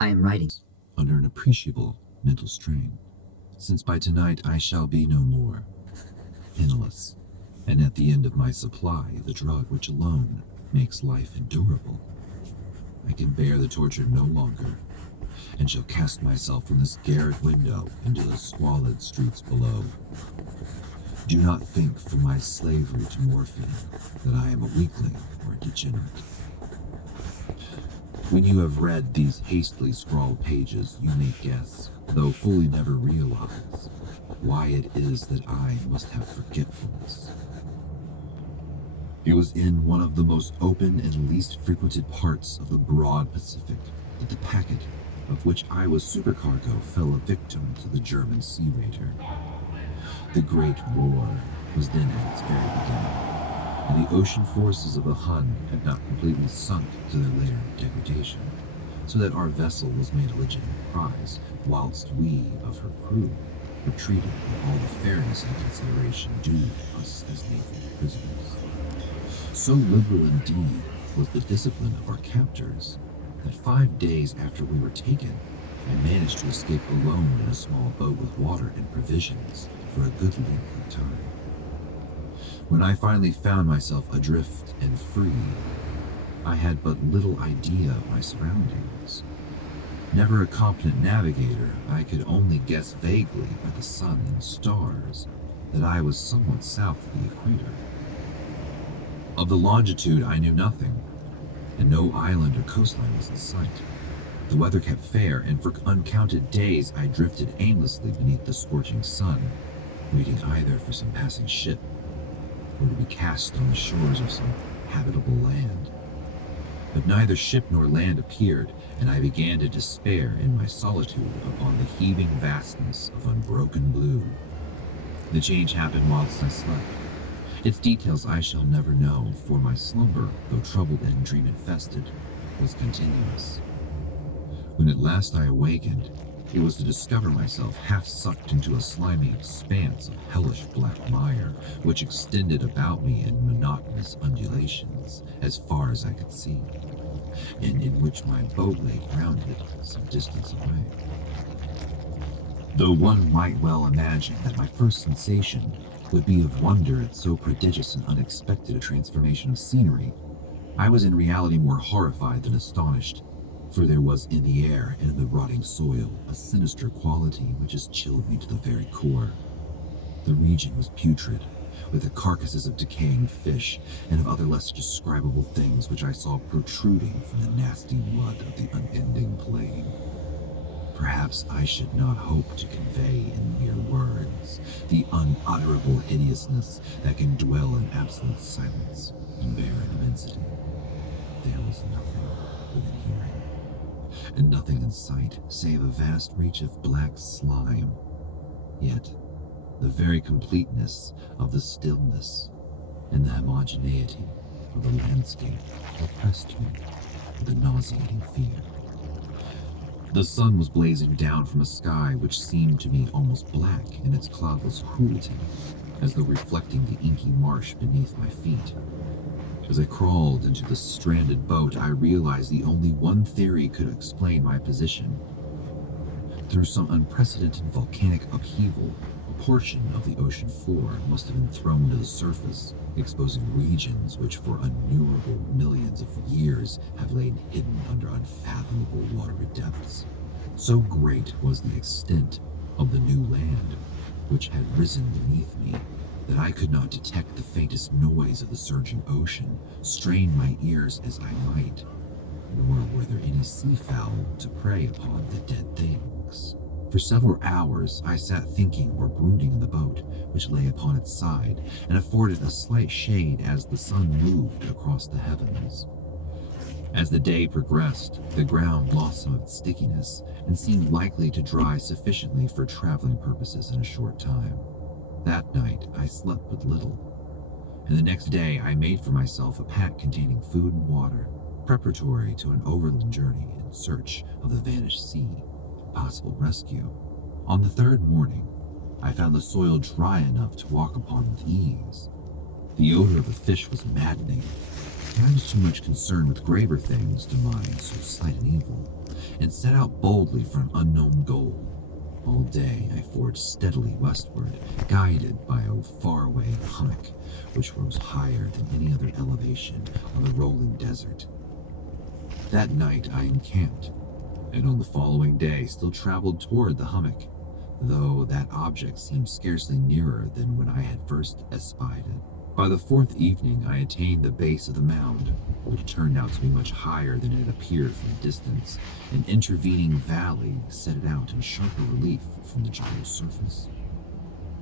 I am writing under an appreciable mental strain, since by tonight I shall be no more penniless, and at the end of my supply of the drug which alone makes life endurable. I can bear the torture no longer, and shall cast myself from this garret window into the squalid streets below. Do not think from my slavery to morphine that I am a weakling or a degenerate. When you have read these hastily scrawled pages, you may guess, though fully never realize, why it is that I must have forgetfulness. It was in one of the most open and least frequented parts of the broad Pacific that the packet, of which I was supercargo, fell a victim to the German sea raider. The Great War was then at its very beginning, and the ocean forces of the Hun had not completely sunk to their lair of degradation, so that our vessel was made a legitimate prize, whilst we of her crew were treated with all the fairness and consideration due to us as naval prisoners. So liberal indeed was the discipline of our captors that 5 days after we were taken, I managed to escape alone in a small boat with water and provisions for a good length of time. When I finally found myself adrift and free, I had but little idea of my surroundings. Never a competent navigator, I could only guess vaguely by the sun and stars that I was somewhat south of the equator. Of the longitude I knew nothing, and no island or coastline was in sight. The weather kept fair, and for uncounted days I drifted aimlessly beneath the scorching sun, waiting either for some passing ship or to be cast on the shores of some habitable land. But neither ship nor land appeared, and I began to despair in my solitude upon the heaving vastness of unbroken blue. The change happened whilst I slept. Its details I shall never know, for my slumber, though troubled and dream-infested, was continuous. When at last I awakened, it was to discover myself half sucked into a slimy expanse of hellish black mire, which extended about me in monotonous undulations as far as I could see, and in which my boat lay grounded some distance away. Though one might well imagine that my first sensation would be of wonder at so prodigious and unexpected a transformation of scenery, I was in reality more horrified than astonished, for there was in the air and in the rotting soil a sinister quality which has chilled me to the very core. The region was putrid, with the carcasses of decaying fish and of other less describable things which I saw protruding from the nasty mud of the unending plain. Perhaps I should not hope to convey in mere words the unutterable hideousness that can dwell in absolute silence and barren immensity. There was nothing within hearing, and nothing in sight save a vast reach of black slime. Yet the very completeness of the stillness and the homogeneity of the landscape oppressed me with a nauseating fear. The sun was blazing down from a sky which seemed to me almost black in its cloudless cruelty, as though reflecting the inky marsh beneath my feet. As I crawled into the stranded boat, I realized the only one theory could explain my position. Through some unprecedented volcanic upheaval, a portion of the ocean floor must have been thrown to the surface, exposing regions which for innumerable millions of years have lain hidden under unfathomable watery depths. So great was the extent of the new land which had risen beneath me that I could not detect the faintest noise of the surging ocean, strain my ears as I might, nor were there any seafowl to prey upon the dead things. For several hours I sat thinking or brooding in the boat, which lay upon its side, and afforded a slight shade as the sun moved across the heavens. As the day progressed, the ground lost some of its stickiness, and seemed likely to dry sufficiently for traveling purposes in a short time. That night I slept but little, and the next day I made for myself a pack containing food and water, preparatory to an overland journey in search of the vanished sea and possible rescue. On the third morning, I found the soil dry enough to walk upon with ease. The odor of the fish was maddening, and I was too much concerned with graver things to mind so slight an evil, and set out boldly for an unknown goal. All day I forged steadily westward, guided by a faraway hummock, which rose higher than any other elevation on the rolling desert. That night I encamped, and on the following day still traveled toward the hummock, though that object seemed scarcely nearer than when I had first espied it. By the fourth evening I attained the base of the mound, which turned out to be much higher than it had appeared from a distance. An intervening valley set it out in sharper relief from the general surface.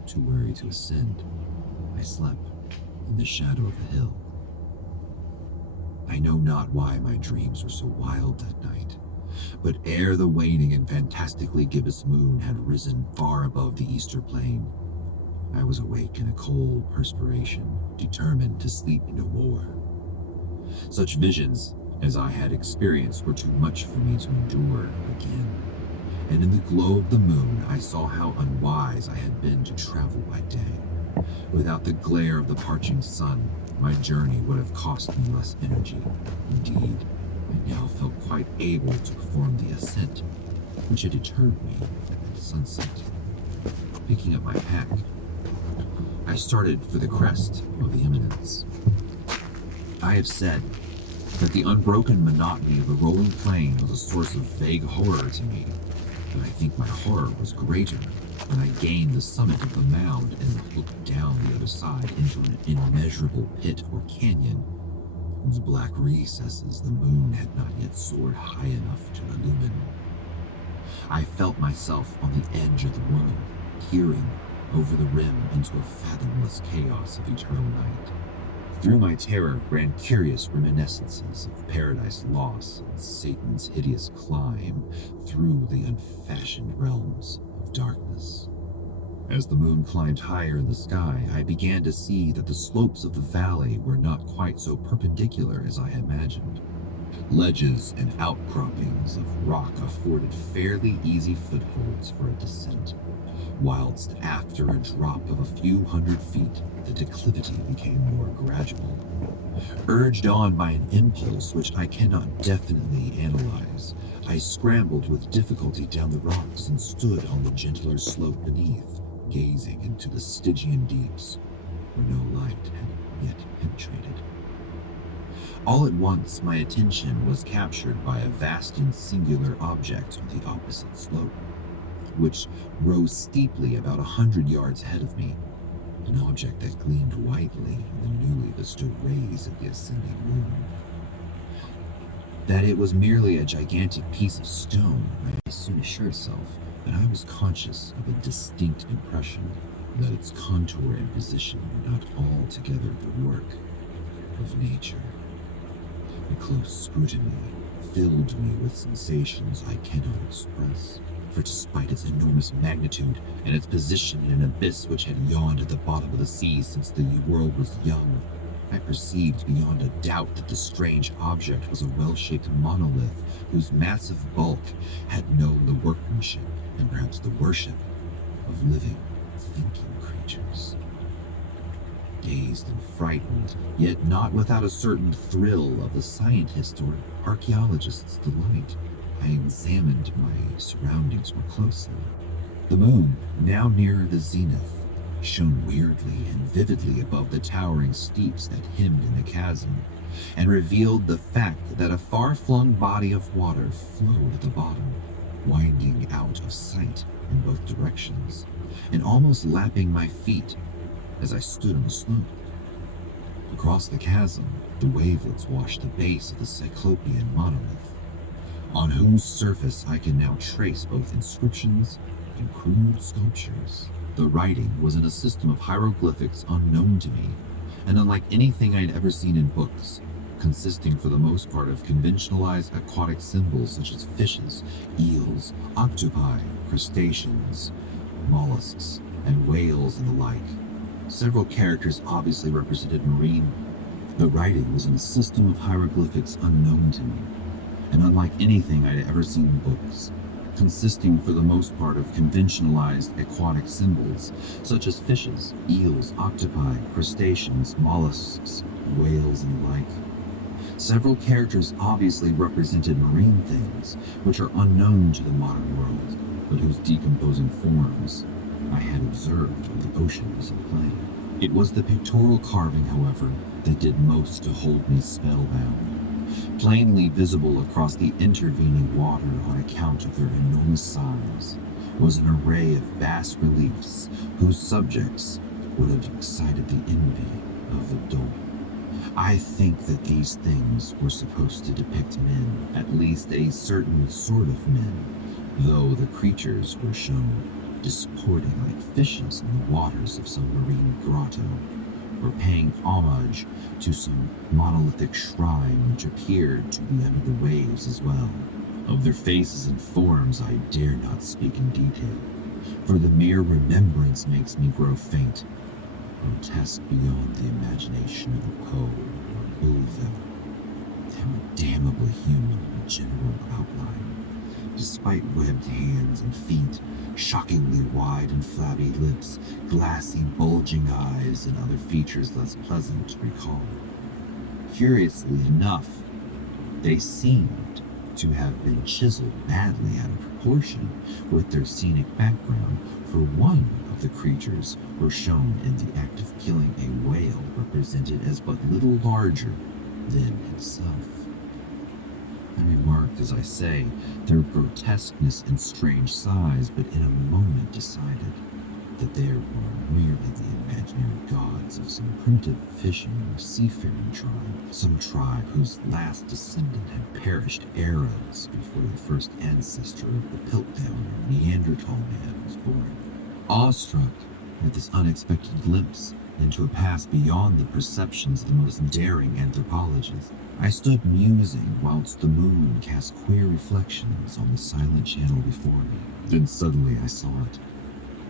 Too weary to ascend, I slept in the shadow of the hill. I know not why my dreams were so wild that night, but ere the waning and fantastically gibbous moon had risen far above the eastern plain, I was awake in a cold perspiration, determined to sleep no more. Such visions as I had experienced were too much for me to endure again, and in the glow of the moon I saw how unwise I had been to travel by day. Without the glare of the parching sun, my journey would have cost me less energy. Indeed, I now felt quite able to perform the ascent, which had deterred me at sunset. Picking up my pack, I started for the crest of the eminence. I have said that the unbroken monotony of the rolling plain was a source of vague horror to me, but I think my horror was greater when I gained the summit of the mound and looked down the other side into an immeasurable pit or canyon, whose black recesses the moon had not yet soared high enough to illumine. I felt myself on the edge of the world, peering over the rim into a fathomless chaos of eternal night. Through my terror ran curious reminiscences of paradise lost and Satan's hideous climb through the unfashioned realms of darkness. As the moon climbed higher in the sky, I began to see that the slopes of the valley were not quite so perpendicular as I had imagined. Ledges and outcroppings of rock afforded fairly easy footholds for a descent, whilst after a drop of a few hundred feet, the declivity became more gradual. Urged on by an impulse which I cannot definitely analyze, I scrambled with difficulty down the rocks and stood on the gentler slope beneath, gazing into the Stygian deeps, where no light had yet penetrated. All at once my attention was captured by a vast and singular object on the opposite slope, which rose steeply about 100 yards ahead of me, an object that gleamed whitely in the newly bestowed rays of the ascending moon. That it was merely a gigantic piece of stone, I soon assured myself, but I was conscious of a distinct impression that its contour and position were not altogether the work of nature. A close scrutiny filled me with sensations I cannot express, for despite its enormous magnitude and its position in an abyss which had yawned at the bottom of the sea since the world was young, I perceived beyond a doubt that the strange object was a well-shaped monolith whose massive bulk had known the workmanship and perhaps the worship of living, thinking creatures. Dazed and frightened, yet not without a certain thrill of the scientist or archaeologist's delight, I examined my surroundings more closely. The moon, now nearer the zenith, shone weirdly and vividly above the towering steeps that hemmed in the chasm, and revealed the fact that a far-flung body of water flowed at the bottom, winding out of sight in both directions, and almost lapping my feet as I stood on the slope. Across the chasm, the wavelets washed the base of the Cyclopean monolith, on whose surface I can now trace both inscriptions and crude sculptures. The writing was in a system of hieroglyphics unknown to me, and unlike anything I had ever seen in books, consisting for the most part of conventionalized aquatic symbols such as fishes, eels, octopi, crustaceans, mollusks, and whales and the like. Several characters obviously represented marine. The writing was in a system of hieroglyphics unknown to me, and unlike anything I had ever seen in books, consisting for the most part of conventionalized aquatic symbols, such as fishes, eels, octopi, crustaceans, mollusks, whales, and the like. Several characters obviously represented marine things, which are unknown to the modern world, but whose decomposing forms I had observed on the oceans and plain. It was the pictorial carving, however, that did most to hold me spellbound. Plainly visible across the intervening water on account of their enormous size was an array of bas reliefs whose subjects would have excited the envy of the dull. I think that these things were supposed to depict men, at least a certain sort of men, though the creatures were shown disporting like fishes in the waters of some marine grotto, or paying homage to some monolithic shrine which appeared to be under the waves as well. Of their faces and forms I dare not speak in detail, for the mere remembrance makes me grow faint, grotesque beyond the imagination of a Poe or Bouleville. They were damnably human in general outline, despite webbed hands and feet, shockingly wide and flabby lips, glassy, bulging eyes, and other features less pleasant to recall. Curiously enough, they seemed to have been chiseled badly out of proportion with their scenic background, for one of the creatures were shown in the act of killing a whale represented as but little larger than himself. I remarked, as I say, their grotesqueness and strange size, but in a moment decided that they were merely the imaginary gods of some primitive fishing or seafaring tribe, some tribe whose last descendant had perished eras before the first ancestor of the Piltdown or Neanderthal man was born. Awestruck at this unexpected glimpse into a past beyond the perceptions of the most daring anthropologists, I stood musing whilst the moon cast queer reflections on the silent channel before me. Then suddenly I saw it.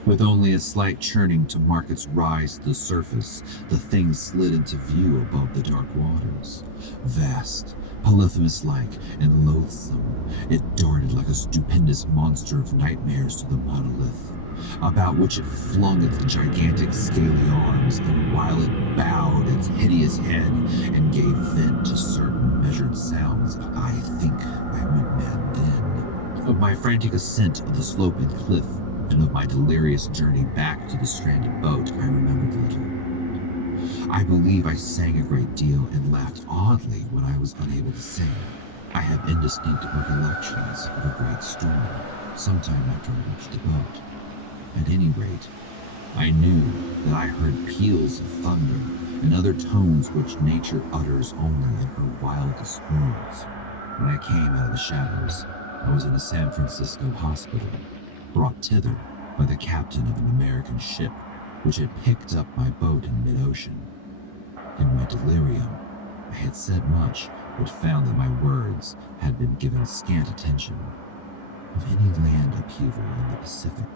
With only a slight churning to mark its rise to the surface, the thing slid into view above the dark waters. Vast, Polyphemus-like, and loathsome, it darted like a stupendous monster of nightmares to the monolith, about which it flung its gigantic scaly arms, and while it bowed its hideous head and gave vent to certain measured sounds, I think I went mad then. Of my frantic ascent of the sloping cliff, and of my delirious journey back to the stranded boat, I remembered little. I believe I sang a great deal and laughed oddly when I was unable to sing. I have indistinct recollections of a great storm, sometime after I reached the boat. At any rate, I knew that I heard peals of thunder and other tones which nature utters only in her wildest moods. When I came out of the shadows, I was in a San Francisco hospital, brought thither by the captain of an American ship which had picked up my boat in mid-ocean. In my delirium, I had said much, but found that my words had been given scant attention. Of any land upheaval in the Pacific,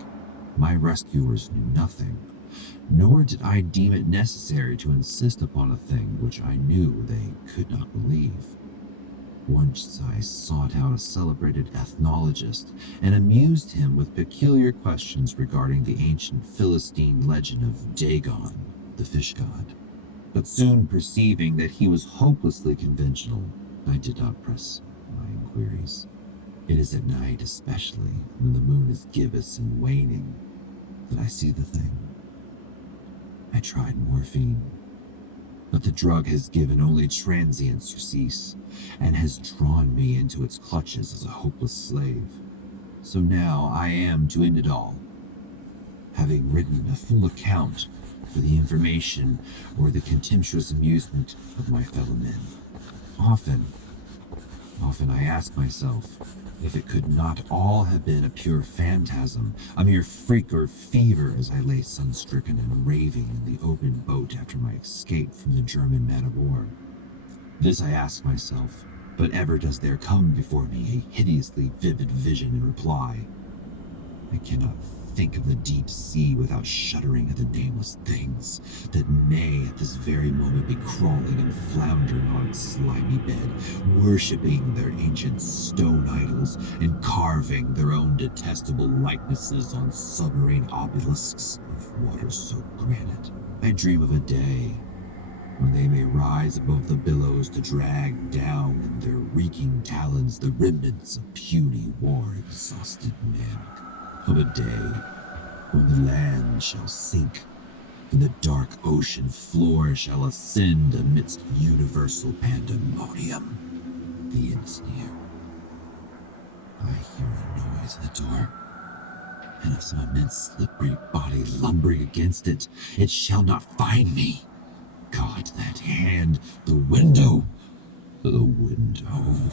my rescuers knew nothing, nor did I deem it necessary to insist upon a thing which I knew they could not believe. Once I sought out a celebrated ethnologist and amused him with peculiar questions regarding the ancient Philistine legend of Dagon, the fish god. But soon perceiving that he was hopelessly conventional, I did not press my inquiries. It is at night, especially when the moon is gibbous and waning, that I see the thing. I tried morphine, but the drug has given only transient surcease, and has drawn me into its clutches as a hopeless slave. So now I am, to end it all, having written a full account for the information or the contemptuous amusement of my fellow men. Often I ask myself if it could not all have been a pure phantasm, a mere freak or fever, as I lay sun-stricken and raving in the open boat after my escape from the German man-of-war. This I ask myself, but ever does there come before me a hideously vivid vision in reply. I cannot think of the deep sea without shuddering at the nameless things that may at this very moment be crawling and floundering on its slimy bed, worshipping their ancient stone idols and carving their own detestable likenesses on submarine obelisks of water-soaked granite. I dream of a day or they may rise above the billows to drag down in their reeking talons the remnants of puny war-exhausted men. Of a day when the land shall sink, and the dark ocean floor shall ascend amidst universal pandemonium. The end is near. I hear a noise at the door, and of some immense slippery body lumbering against it. It shall not find me. God, that hand, the window. The window.